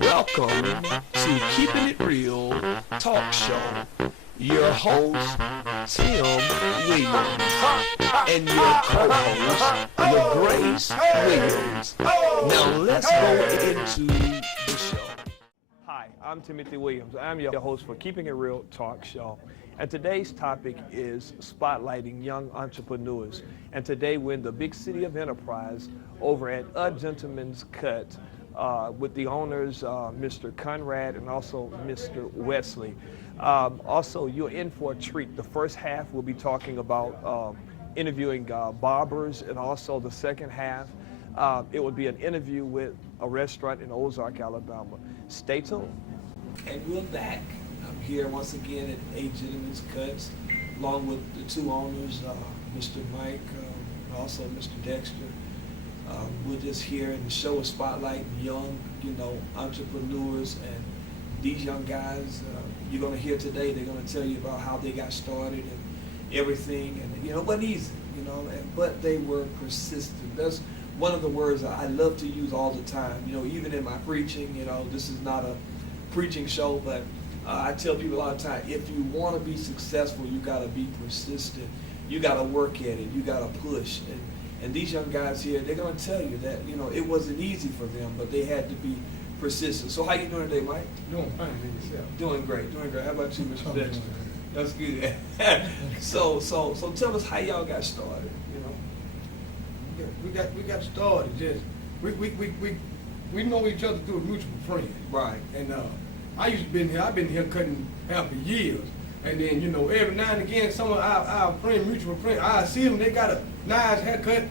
Welcome to Keeping It Real Talk Show. Your host, Tim Williams, and your co-host, LaGrace Williams. Now let's go into the show. Hi, I'm Timothy Williams. I'm your host for Keeping It Real Talk Show. And today's topic is spotlighting young entrepreneurs. And today we're in the big city of Enterprise over at A Gentleman's Cutt with the owners, Mr. Conrad and also Mr. Wesley. Also, you're in for a treat. The first half we'll be talking about interviewing barbers, and also the second half it will be an interview with a restaurant in Ozark, Alabama. Stay tuned. And we're back. I'm here once again at A Gentleman's Cutt, along with the two owners, Mr. Mike and also Mr. Dexter. We're just here, and the show is spotlighting young, entrepreneurs, and these young guys. You're going to hear today. They're going to tell you about how they got started and everything, and it wasn't easy, but they were persistent. That's one of the words I love to use all the time. Even in my preaching. This is not a preaching show, but I tell people all the time, if you want to be successful, you got to be persistent. You got to work at it. You got to push. And these young guys here, they're going to tell you that, it wasn't easy for them, but they had to be persistent. So how you doing today, Mike? Doing fine, man, yourself. Doing great. How about you, Mr. Dexter? That's good. So tell us how y'all got started, We got started. Just we know each other through a mutual friend. Right. And I've been here cutting hair for years. And then, every now and again, some of our mutual friends, I see them, they got a nice haircut,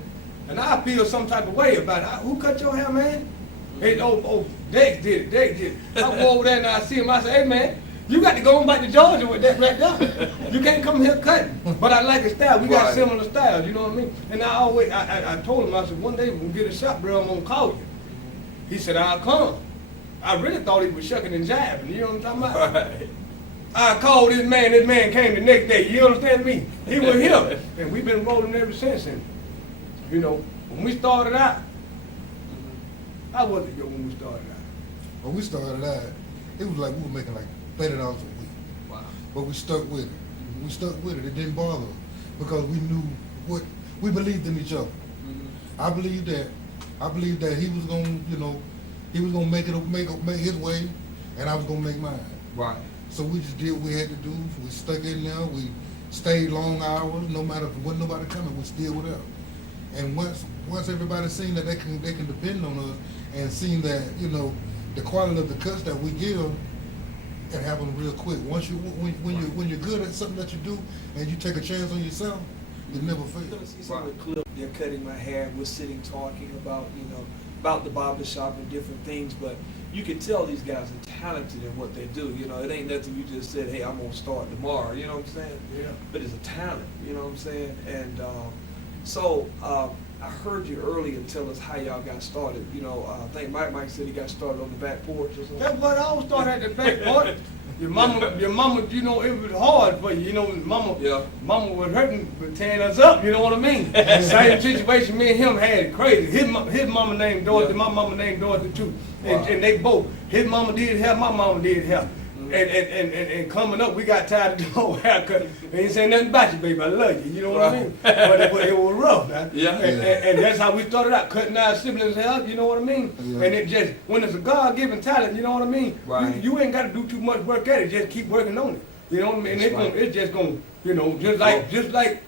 and I feel some type of way about it. Who cut your hair, man? Hey, Dex did it. I go over there and I see him, I say, hey, man, you got to go on back to Georgia with that right there. You can't come here cutting. But I like the style. We got similar styles, you know what I mean? And I told him, I said, one day when we get a shop, bro, I'm going to call you. He said, I'll come. I really thought he was shucking and jiving, you know what I'm talking about? Right. I called this man came the next day, you understand me? He was here, and we've been rolling ever since. And, when we started out, how was it when we started out? When we started out, it was like we were making like $30 a week. Wow. But we stuck with it. We stuck with it. It didn't bother us because we knew we believed in each other. Mm-hmm. I believed that he was gonna make his way, and I was gonna make mine. Right. So we just did what we had to do. We stuck in there. We stayed long hours. No matter if wasn't nobody coming, we still were there. And once everybody seen that they can depend on us, and seen that the quality of the cuts that we give, it happened real quick. When you're good at something that you do, and you take a chance on yourself, you never fail. You're gonna see some of the clips. They're cutting my hair. We're sitting talking about the barber shop and different things, but you can tell these guys are talented in what they do. It ain't nothing you just said, hey, I'm gonna start tomorrow. You know what I'm saying? Yeah. But it's a talent. You know what I'm saying? And so I heard you earlier tell us how y'all got started. I think Mike said he got started on the back porch or something. That's what I always started at the back porch. Your mama, it was hard for you. Mama was hurting, but tearing us up. You know what I mean? Same situation me and him had, crazy. His mama named Dorothy, my mama named Dorothy too. And they both, his mama did hair, my mama did hair. And coming up, we got tired of the whole haircut. And he said nothing about you, baby. I love you. You know what I mean? But it was rough, man. Yeah. And that's how we started out, cutting our siblings' hair. You know what I mean? Yeah. And it just, when it's a God-given talent, you know what I mean? Right. You ain't got to do too much work at it. Just keep working on it. You know what I mean? And it's just going to, just like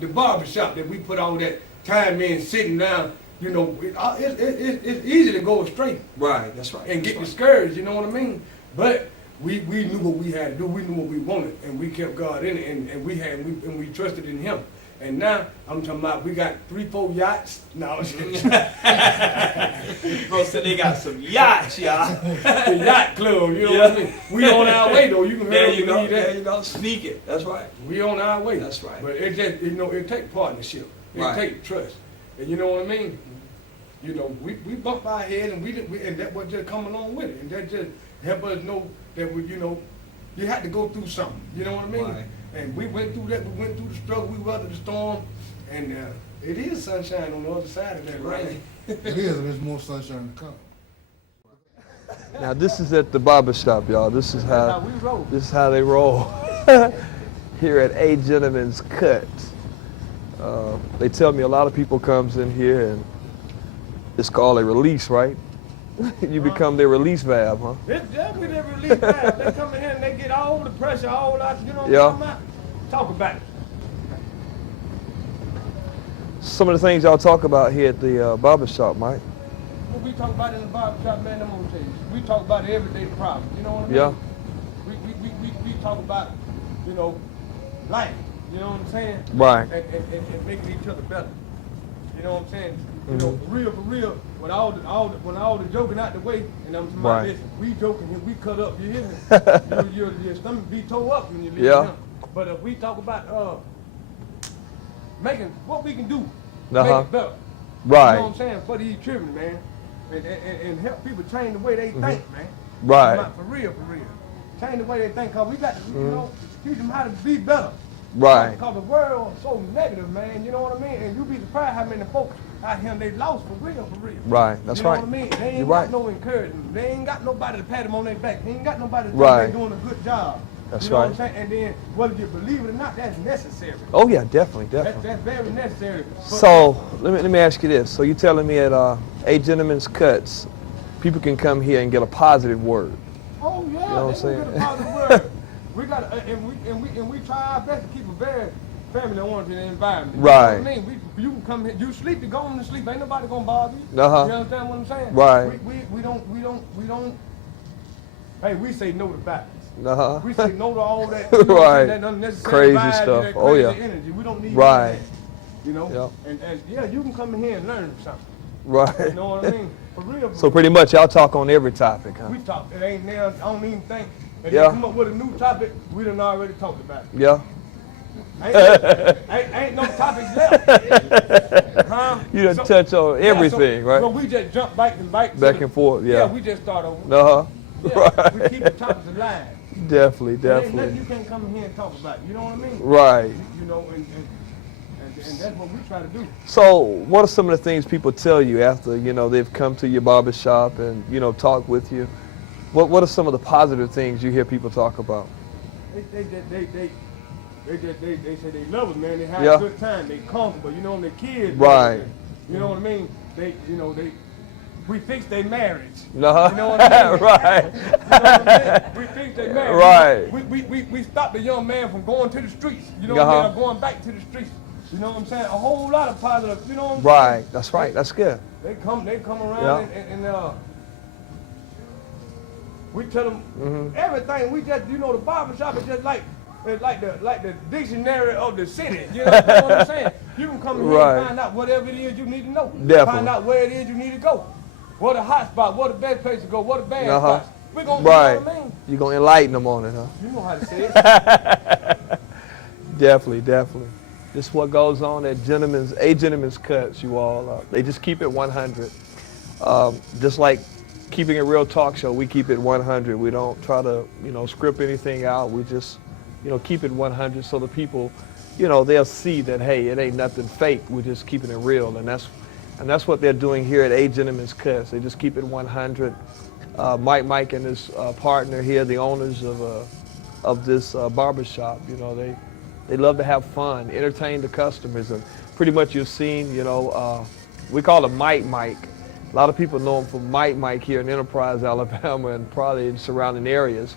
the barber shop that we put all that time in, sitting down. It's easy to go astray. Right. That's right. And get discouraged. You know what I mean? But we knew what we had to do. We knew what we wanted, and we kept God in it, and we trusted in Him. And now I'm talking about we got 3-4 yachts. No, Bro said they got some yachts, y'all. the yacht club. You know what I mean? We on our way though. You can There really you go. believe that. There you go. Speak it. That's right. We on our way. That's right. But it just it take partnership. It Right. take trust. And you know what I mean? We bump our head and and that was just come along with it. And that just help us know that you had to go through something. You know what I mean? Right. And we went through that. We went through the struggle. We weathered the storm. And it is sunshine on the other side of that rain. It is, and there's more sunshine to come. Now this is at the barber shop, y'all. This is how we roll. This is how they roll here at A Gentleman's Cut. They tell me a lot of people comes in here and it's called a release, right? You become their release valve, huh? It's definitely their release valve. They come in here and they get all the pressure, all that, you know what Yeah. I'm talking about? Talk about it. Some of the things y'all talk about here at the barber shop, Mike. What we talk about in the barbershop, man, I'm gonna tell you. We talk about everyday problems, you know what I mean? Yeah. We talk about, you know, life, you know what I'm saying? Right. And making each other better. You know what I'm saying? You know, Mm-hmm. for real, when all the joking out the way, and I'm talking Right. about this, we joking here, we cut up, you hear me? your stomach be tore up when you leave Yeah. him. But if we talk about making what we can do, Uh-huh. make it better. Right. You know what I'm saying? For these children, man. And help people change the way they think, man. Mm-hmm. Right. Come out for real. Change the way they think, cause we got to, you know, teach them how to be better. Right. Because the world is so negative, man, you know what I mean? And you be surprised how many folks out here, they lost for real. Right, that's you know right. what I mean? They ain't You're got right. no encouragement. They ain't got nobody to pat them on their back. They ain't got nobody to tell Right. them they're doing a good job. That's you know right. what I'm saying? And then, whether you believe it or not, that's necessary. Oh yeah, definitely, definitely. That's very necessary. But- So let me ask you this. So you're telling me at A Gentleman's Cuts, people can come here and get a positive word. Oh yeah, You know what I'm they gonna saying? get a positive word. We got and we try our best to keep a very family-oriented environment. You Right. know what I mean? You can come here, you sleep, you go home to sleep. Ain't nobody gonna bother you. Uh-huh. You understand what I'm saying? Right. We don't. Hey, we say no to violence. Uh-huh. We say no to all that. You know Right. That unnecessary Crazy vibe, stuff. That Oh, crazy yeah. energy. We don't need Right. that. You know. And yeah, you can come in here and learn something. Right. You know what I mean? For real. So pretty much y'all talk on every topic, huh? We talk. It ain't now. I don't even think. If Yeah. they come up with a new topic, we done already talked about it. Yeah. Ain't no topics left. Huh? You done touch on everything, right? So we just jump back and forth, yeah. Yeah, we just start over. Uh-huh. Yeah, we Right. keep the topics alive. Definitely, There ain't nothing definitely. you can't come in here and talk about. You know what I mean? Right. You know, and that's what we try to do. So what are some of the things people tell you after, you know, they've come to your barber shop and, you know, talk with you? What are some of the positive things you hear people talk about? They say they love us, man. They have Yeah. a good time. They comfortable. You know, and their kids. Right. You know what I mean? We fix their marriage. Uh-huh. You know what I mean? Right. You know what I mean? We fix their marriage. Right. We stop the young man from going to the streets. You know Uh-huh. what I mean? Or going back to the streets. You know what I'm saying? A whole lot of positive. You know what I'm Right. saying? That's right. That's good. They come around Yeah. and we tell them everything. We just, you know, the barbershop is just like the dictionary of the city. You know what I'm saying? You can come in here Right. and find out whatever it is you need to know. Definitely. Find out where it is you need to go. What a hot spot, what a bad place to go, what a bad Uh-huh. spot. We're gonna Right. You know what I mean? You're going to enlighten them on it, huh? You know how to say it. Definitely, definitely. This is what goes on at A Gentleman's Cuts, you all. They just keep it 100. Just like keeping a real talk show, we keep it 100. We don't try to, you know, script anything out. We just, you know, keep it 100 so the people, you know, they'll see that, hey, it ain't nothing fake. We're just keeping it real. And that's what they're doing here at A Gentleman's Cuts. They just keep it 100. Mike and his partner here, the owners of this barbershop, you know, they love to have fun, entertain the customers, and pretty much you've seen, you know, we call him Mike. A lot of people know him from Mike here in Enterprise, Alabama, and probably in surrounding areas.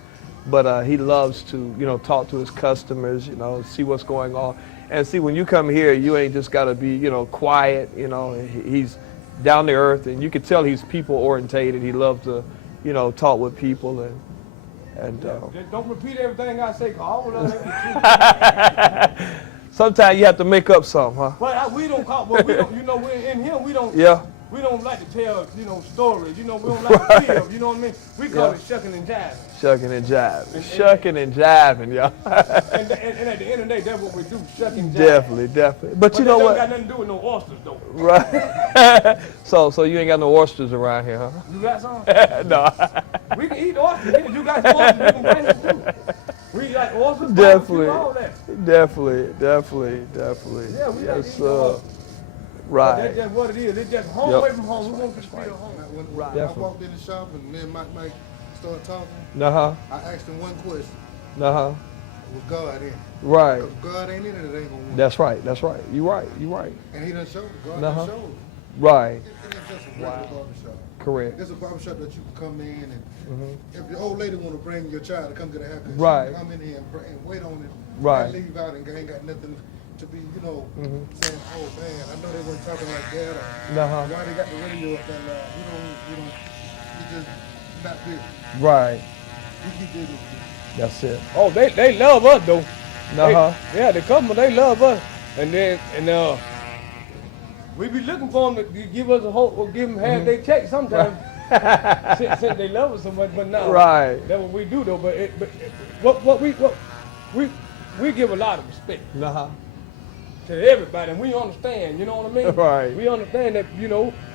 But he loves to, you know, talk to his customers, you know, see what's going on. And see, when you come here, you ain't just got to be, you know, quiet, you know. He's down to earth, and you can tell he's people orientated. He loves to, you know, talk with people and Just don't repeat everything I say, 'cause all of that is true. sometimes you have to make up something, huh? But we don't call, well, we don't, you know, we're in here, we don't. Yeah. We don't like to tell, you know, stories. You know, we don't like to live. You know what I mean? We call Yeah. it shucking and jiving. Shucking and jiving. Shucking and jiving, y'all. And at the end of the day, that's what we do, shucking and jiving. Definitely, definitely. But you know that what? don't got nothing to do with no oysters, though. Right. So you ain't got no oysters around here, huh? You got some? No. We can eat oysters. You got some oysters, we can bring them too. We like oysters, Definitely, barbecue, all that. definitely. Yeah, we like Yes, to eat sir. oysters. Right. That's just what it is. It's just home Yep. away from home. We want you to feel home. When I Definitely. walked in the shop and me and Mike started talking, Uh-huh. I asked him one question: Uh-huh. was God in it? Right. Because God ain't in it, it ain't gonna work. That's right. You right. And he done showed it. God Uh-huh. done showed it. Right. It ain't just a regular barbershop. Correct. It's a barbershop that you can come in and Mhm. if your old lady want to bring your child to come get a haircut, Right. she can come in here and wait on it. Right. And leave out and ain't got nothing to be, Mhm. saying, oh man, I know they weren't talking like that. Or Uh-huh. why they got the radio up that loud. You just not good. Right. You keep doing it. That's it. Oh, they love us though. Uh-huh. Yeah, the customer, they love us. And we be looking for them to give us a hope or give them half their check sometimes. since they love us so much, but now Right. that's what we do though. But we give a lot of respect Uh-huh. to everybody, and we understand. You know what I mean? Right. We understand that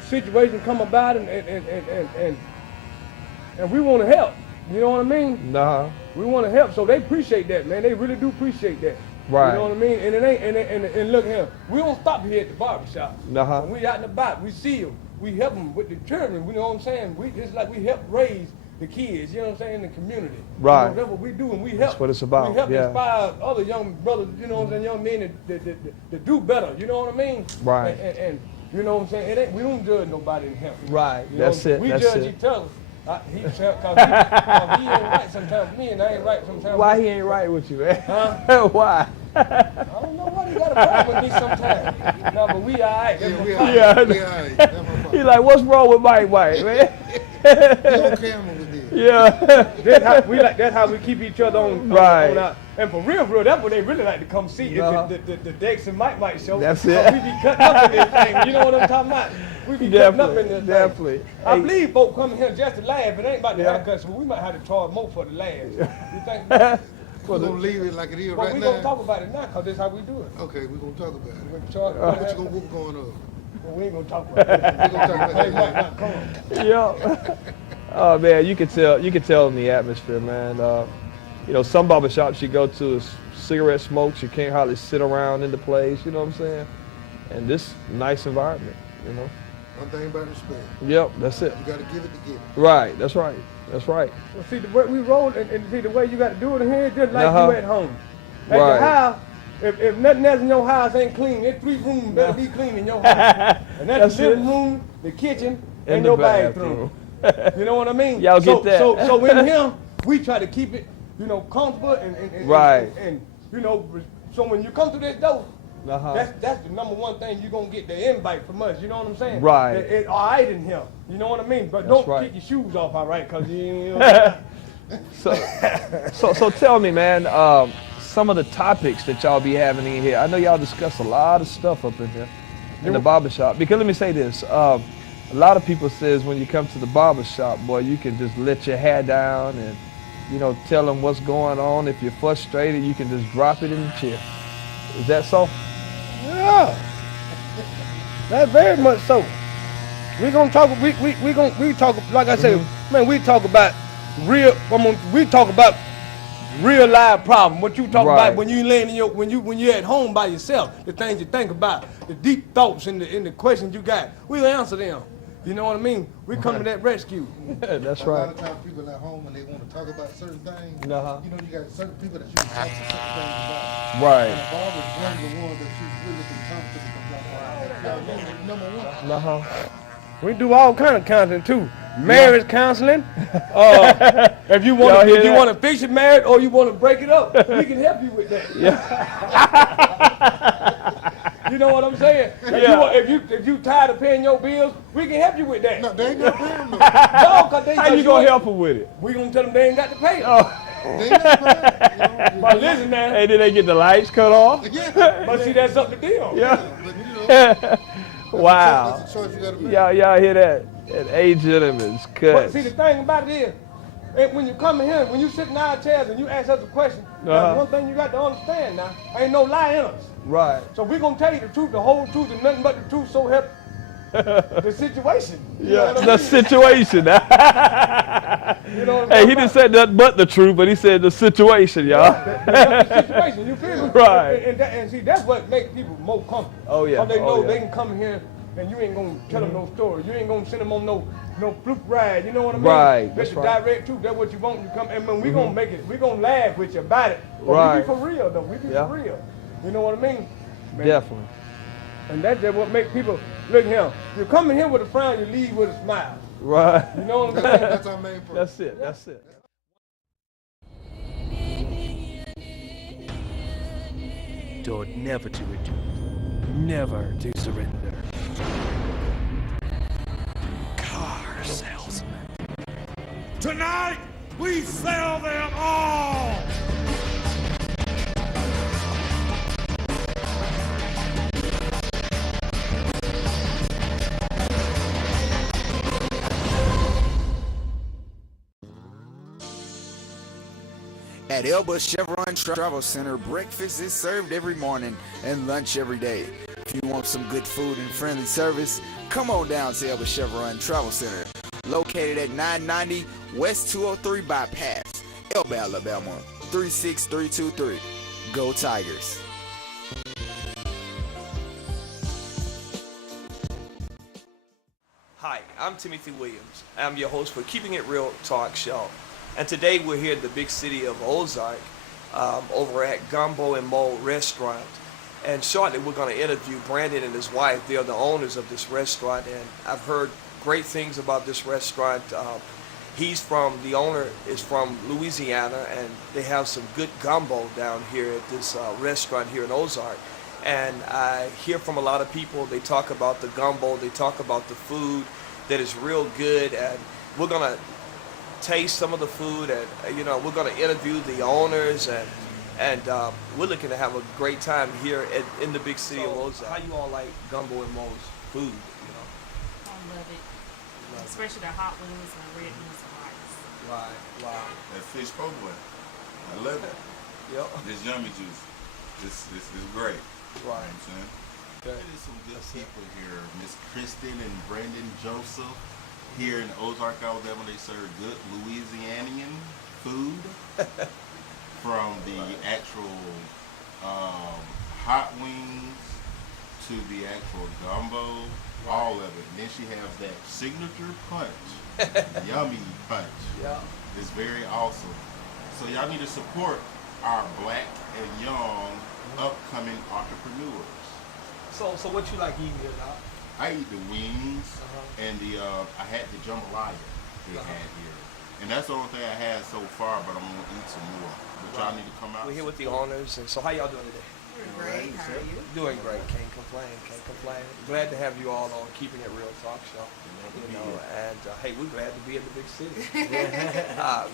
situations come about, and we want to help. You know what I mean? Uh-huh. We want to help, so they appreciate that, man. They really do appreciate that. Right. You know what I mean? And it ain't and look here, we don't stop here at the barbershop. Uh-huh. When we out and about, we see them. We help them with the children. You know what I'm saying? It's like we help raise the kids. You know what I'm saying? In the community. Right. You know, that's what we do, and we help. That's what it's about, We help yeah. inspire other young brothers. You know what I'm saying? Young men that do better. You know what I mean? Right. And you know what I'm saying? We don't judge nobody in help. Right. You know, That's it. We That's judge it. each other. Cause he ain't right sometimes with me, and I ain't right sometimes. Why with he him. ain't right with you, man? Huh? Why? I don't know why he got a problem with me sometimes. No, but we all right. Yeah, we That's all my Yeah. right. We all right. That's my He problem. like, what's wrong with Mike White, man? He on camera with this. Yeah. That's how we keep each other on Right. our, and for real, that's what they really like to come see. Is Uh-huh. the Dex and Mike show. That's So it. we be cutting up in this thing. You know what I'm talking about? We be cutting up in this Definitely. thing. I believe folk come here just to laugh. It ain't about the Yeah. haircut, so we might have to charge more for the laugh. You think? We're going to leave it like it is But right we now. gonna talk about it now, cause that's how we do it. Okay, we're going to talk about it. We gonna charge. What's going on? Well, we ain't gonna talk about it. We're going to talk about Hey, that Mike, later. come on. Yeah. Oh man, you can tell in the atmosphere, man. Some barbershops you go to is cigarette smokes. You can't hardly sit around in the place. You know what I'm saying? And this nice environment. One thing about respect. Yep, that's it. You got to give it to get it. Right. That's right. That's right. Well, see, the way we roll and see the way you got to do it in here, just like Uh-huh. you at home. At Right. the house, if nothing else in your house ain't clean, that 3 rooms better be clean in your house. And that's That's the living it. room, the kitchen, And and the your bathroom. bathroom. You know what I mean? Y'all get that. So in here, we try to keep it, comfortable and Right. and so when you come through this door, Uh-huh. that's the number one thing you're gonna get the invite from us. You know what I'm saying? Right. It's all right in here. You know what I mean? But That's don't right. kick your shoes off, all right? Cause you know. So tell me, man, some of the topics that y'all be having in here. I know y'all discuss a lot of stuff up in here in the barbershop. Because let me say this, a lot of people says when you come to the barbershop, boy, you can just let your hair down and, tell them what's going on. If you're frustrated, you can just drop it in the chair. Is that so? Yeah, that's very much so. We gonna talk. We talk. Like I said, man, we talk about real. We talk about real live problem. What you talk Right. about when you laying in your when you at home by yourself. The things you think about, the deep thoughts and the questions you got. We'll answer them. You know what I mean? We come to that rescue. That's A right. lot of times people at home when they want to talk about certain things, Uh-huh. you got certain people that you can talk to certain things about. Right. And the barber is one of the ones that you really can talk to because number one. Uh-huh. We do all kind of counseling too. Marriage counseling. If you Y'all want hear if you that? want to fix your marriage or you want to break it up, we can help you with that. You know what I'm saying? If you tired of paying your bills, we can help you with that. No, they ain't gonna pay them. No. No, 'cause How you gonna help them with it? We gonna tell them they ain't got to pay. Oh. They ain't gonna pay them. But listen now, Hey, did they get the lights cut off? Yeah. but see that's up to them. Yeah. But Wow. that's a choice you gotta make. Y'all hear that? At age gentlemen's But cuts. see the thing about it is, when you come in here, when you sit in our chairs and you ask us a question, Uh-huh. that's one thing you got to understand now. Ain't no lie in us. Right. So we're gonna tell you the truth, the whole truth, and nothing but the truth, so help the situation. You know Yeah. what I The mean? situation. You know what I'm Hey, saying? he didn't say nothing but the truth, but he said the situation, y'all. That's the situation, you feel me? Right. And see, that's what makes people more comfortable. Oh, yeah. Because they Oh, know yeah. they can come here and you ain't gonna tell them no story. You ain't gonna send them on no fluke ride. You know what I mean? Right, that's right. Direct truth. That's what you want. You come and when we gonna make it. We gonna laugh with you about it. But we Right. be for real though. We be Yeah. for real. You know what I mean? Man. Definitely. And that's just what makes people look here. You come in here with a frown, you leave with a smile. Right. You know what I'm saying? That's our main purpose. That's it. That's it. Toward never to return, never to surrender. Car salesman. Tonight, we sell them all! At Elba Chevron Travel Center, breakfast is served every morning and lunch every day. If you want some good food and friendly service, come on down to Elba Chevron Travel Center, located at 990 West 203 Bypass, Elba, Alabama, 36323. Go Tigers. Hi, I'm Timothy Williams. I'm your host for Keeping It Real Talk Show. And today we're here in the big city of Ozark over at Gumbo-N-Mo restaurant. And shortly we're going to interview Brandon and his wife. They are the owners of this restaurant, and I've heard great things about this restaurant. The owner is from Louisiana, and they have some good gumbo down here at this restaurant here in Ozark. And I hear from a lot of people, they talk about the gumbo, they talk about the food that is real good, and we're going to taste some of the food, and we're going to interview the owners, and we're looking to have a great time here in the big city of Ozark. How you all like Gumbo-N-Mo's food? I love it. Especially the hot wings and the red beans and rice. Right, wow. That fish po' boy. I love it. Yep. This yummy juice. This is great. Right. You know what I'm saying? Okay. There's some good people here. Miss Kristen and Brandon Joseph. Here in Ozark, Alabama, they serve good Louisianian food. From the actual hot wings to the actual gumbo, all of it. And then she has that signature punch, yummy punch. Yeah. It's very awesome. So y'all need to support our black and young upcoming entrepreneurs. So what you like eating here now? I eat the wings and I had the jambalaya they had here. And that's the only thing I had so far, but I'm gonna eat some more. But y'all need to come out. We're here with the owners, and so how y'all doing today? Doing great. How are you? Doing great. Can't complain. Can't complain. Glad to have you all on Keeping It Real Talk Show. And hey, we're glad to be in the big city.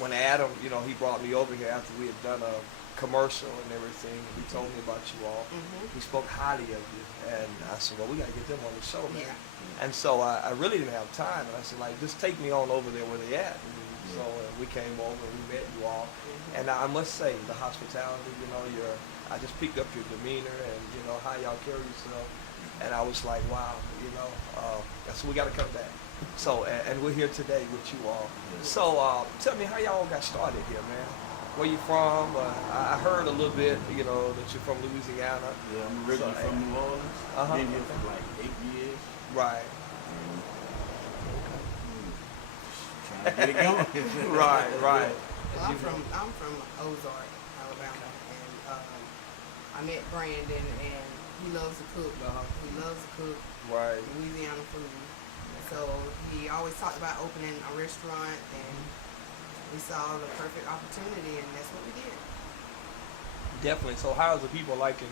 When Adam, he brought me over here after we had done a commercial and everything. He told me about you all. He spoke highly of you, and I said, well, we got to get them on the show, man. Yeah. And so I really didn't have time, and I said, just take me on over there where they at. So we came over, we met you all, and I must say, the hospitality, I just picked up your demeanor and how y'all carry yourself, and I was like, wow, so we got to come back. So and we're here today with you all. So tell me how y'all got started here, man. Where you from? I heard a little bit, that you're from Louisiana. Yeah, I'm originally from New Orleans. Been here for like 8 years. Right. Trying to get it going. Right. Well, I'm from Ozark, Alabama, and I met Brandon, and he loves to cook. He loves to cook Right. Louisiana food. So he always talked about opening a restaurant, and we saw the perfect opportunity, and that's what we did. Definitely. So how's the people liking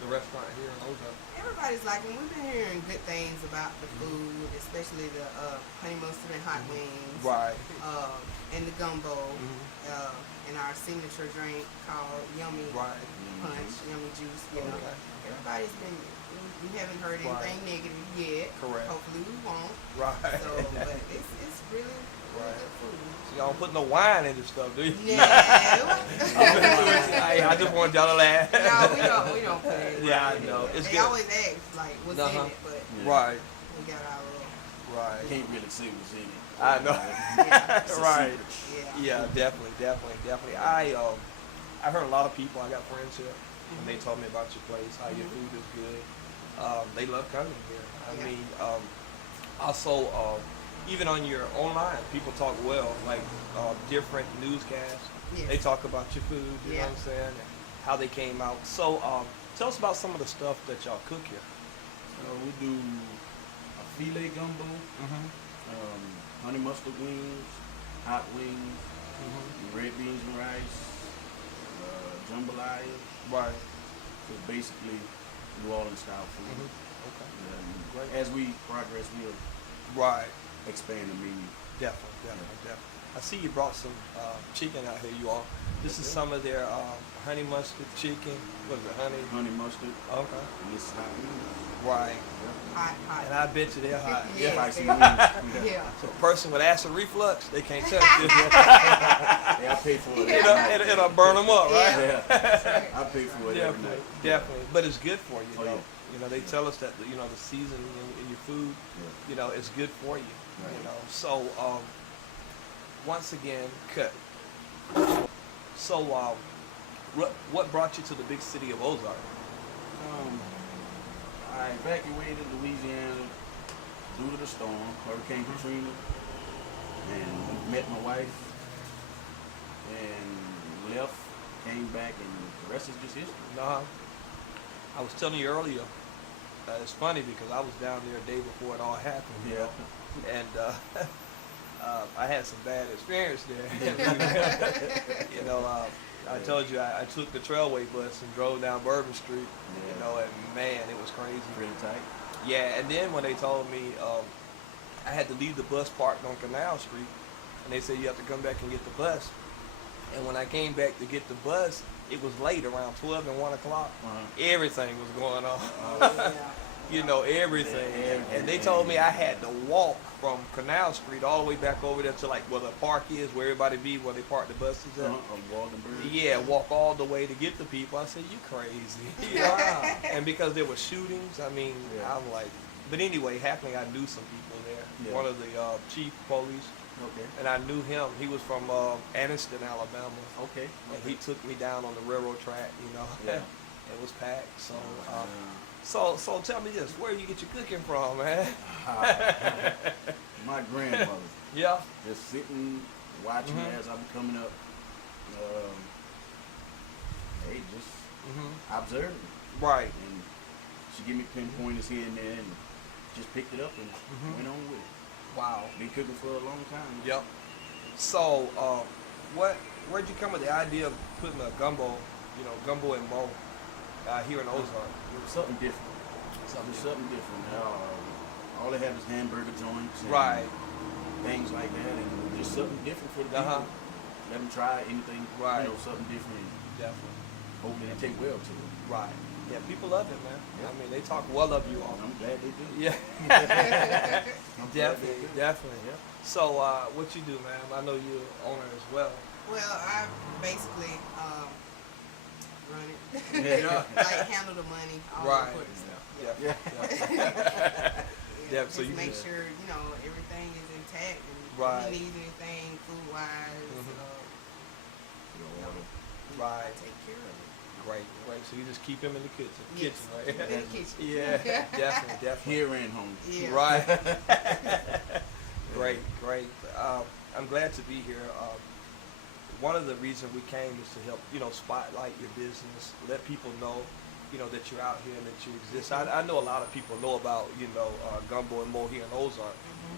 the restaurant here in Ozark? Everybody's liking. We've been hearing good things about the food, especially the honey mustard and hot wings. Right. And the gumbo, and our signature drink called Yummy Punch, Yummy Juice. Everybody's been. We haven't heard anything negative yet. Correct. Hopefully we won't. Right. So, but it's really good food. So y'all don't put no wine in this stuff, do you? No. I just want y'all to laugh. No, we don't put it. Yeah, I know. It's They good. always ask like what's in it, but Right. we got our little Right. I can't really say what's in it. I know. It's a Right. secret. Yeah, definitely. I heard a lot of people. I got friends here, and they told me about your place, how your food is good. They love coming here. I mean, also, even on your online, people talk well, like different newscasts. Yes. They talk about your food, you know what I'm saying, and how they came out. So tell us about some of the stuff that y'all cook here. We do a filet gumbo, honey mustard wings, hot wings, red beans and rice, jambalaya. Right. So basically New Orleans style food. Okay. Great. As we progress, we'll expand the menu. Definitely. I see you brought some chicken out here, you all. This is some of their honey mustard chicken. What is it, honey mustard. Okay. And this hot wings. Right. Hot. And I bet you they're hot. Yes, Spicy they wings. Yeah. So a person with acid reflux, they can't touch this. Yeah, I pay for it. It'll burn them up, right? Yeah. I pay for it every night. Definitely. But it's good for you, Oh, though. yeah. You know, they tell us that the seasoning in your food, you know, is good for you. Right. You know, so once again, Cutt. So what brought you to the big city of Ozark? I evacuated Louisiana due to the storm, Hurricane Katrina, and met my wife, and left, came back, and the rest is just history. I was telling you earlier, it's funny because I was down there a day before it all happened. You know? And I had some bad experience there. You know, I told you I took the Trailway bus and drove down Bourbon Street. You know, and man, it was crazy. Pretty tight. Yeah, and then when they told me I had to leave the bus parked on Canal Street, and they said you have to come back and get the bus. And when I came back to get the bus, it was late, around 12 and 1 o'clock. Everything was going on. You know, everything. And they told me I had to walk from Canal Street all the way back over there to like where the park is, where everybody be, where they park the buses at. Yeah, walk all the way to get the people. I said, you crazy. Yeah. And because there were shootings, I mean, I'm like, but anyway, happily I knew some people there. One of the chief police. Okay. And I knew him. He was from Anniston, Alabama. Okay. And he took me down on the railroad track, you know. Yeah. It was packed. So tell me this, where do you get your cooking from, man? My grandmother. Yeah. Just sitting, watching me as I'm coming up. Just observing. Right. And she give me pinpointers here and there, and just picked it up and went on with it. Wow. Been cooking for a long time. Yep. So, where'd you come with the idea of putting a Gumbo-N-Mo here in Ozark? It was something different. Something different. All they have is hamburger joints and things like that, and just something different for the people. Let them try anything, something different. Definitely. Hopefully they take well to it. Right. Yeah, people love it, man. I mean, they talk well of you all. I'm glad they do. Yeah. Definitely. Yeah. So, what you do, man? I know you're an owner as well. Well, I basically run it. Like handle the money, all that sort of stuff. Yeah. Just So you make sure everything is intact, and if he needs anything food wise, I take care of it. Great. So you just keep him in the kitchen. Yes. Right? In the kitchen. Yeah, definitely. Here and home. Yeah. Right. Great. I'm glad to be here. One of the reasons we came is to help, spotlight your business, let people know, that you're out here and that you exist. I know a lot of people know about, Gumbo-N-Mo here in Ozark,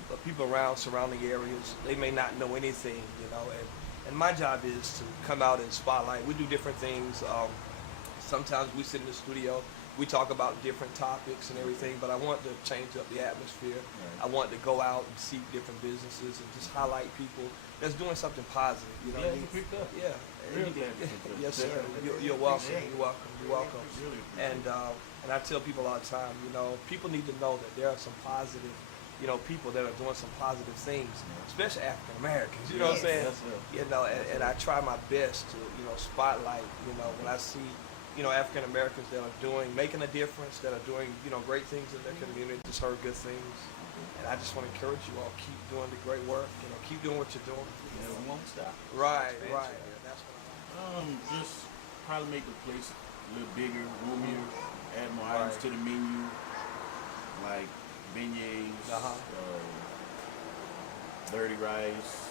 but people around surrounding areas, they may not know anything, and my job is to come out and spotlight. We do different things. Sometimes we sit in the studio, we talk about different topics and everything, but I want to change up the atmosphere. I want to go out and see different businesses and just highlight people that's doing something positive. You know what I mean? Yeah. Really glad you picked up. Yes, sir. You're welcome. You're welcome. And I tell people all the time, people need to know that there are some positive, people that are doing some positive things, especially African Americans. You know what I'm saying? And I try my best to, spotlight, when I see, African Americans that are making a difference, that are doing, great things in their community, just heard good things. And I just want to encourage you all, keep doing the great work. Keep doing what you're doing. Yeah, we won't stop. Right. Yeah, that's what I like. Just probably make the place a little bigger, roomier, add more items to the menu, like beignets, dirty rice,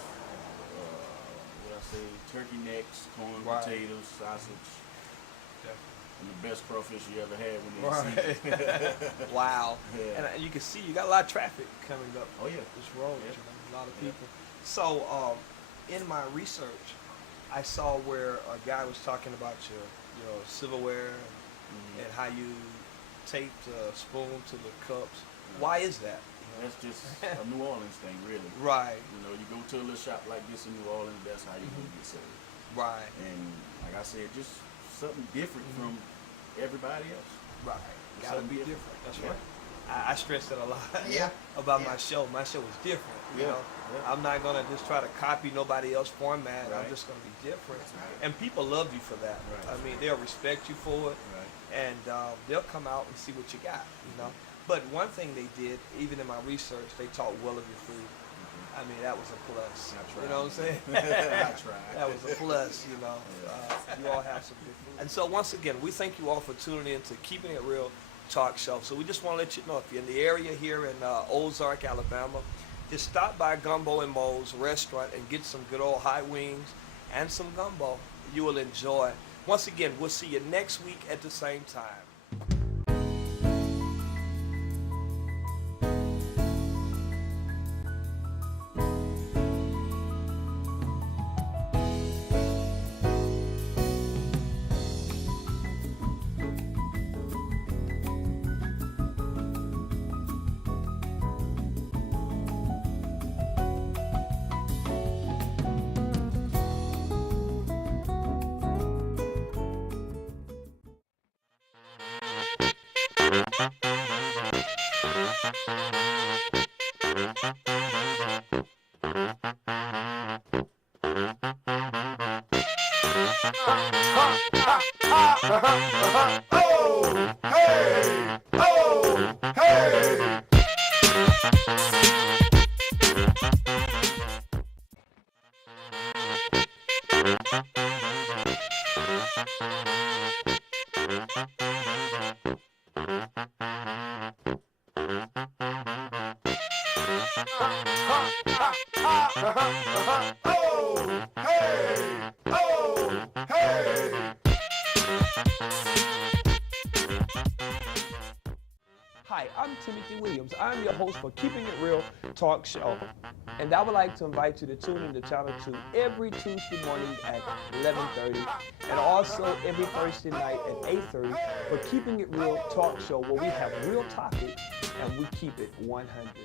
what I say, turkey necks, corn, potatoes, sausage. And the best crawfish you ever had when they see. Wow. Yeah. And you can see you got a lot of traffic coming up. Oh yeah. This road. A lot of people. So in my research, I saw where a guy was talking about your silverware and how you taped a spoon to the cups. Why is that? That's just a New Orleans thing, really. Right. You go to a little shop like this in New Orleans, that's how you're gonna get served. Right. And like I said, just something different from everybody else. Right. Gotta be different. That's right. I stress that a lot. About my show. My show is different. You know, I'm not gonna just try to copy nobody else's format. I'm just gonna be different. And people love you for that. I mean, they'll respect you for it, and they'll come out and see what you got. But one thing they did, even in my research, they talked well of your food. I mean, that was a plus. You know what I'm saying? I tried. That was a plus, you all have some good food. And so once again, we thank you all for tuning in to Keeping It Real Talk Show. So we just want to let you know, if you're in the area here in Ozark, Alabama, just stop by Gumbo-N-Mo's restaurant and get some good old hot wings and some gumbo. You will enjoy. Once again, we'll see you next week at the same time. Oh, hey! Oh, hey! Oh, hey! Oh, hey! Hi, I'm Timothy Williams. I'm your host for Keeping It Real Talk Show. And I would like to invite you to tune in to Channel 2 every Tuesday morning at 11:30 and also every Thursday night at 8:30 for Keeping It Real Talk Show, where we have real topics and we keep it 100.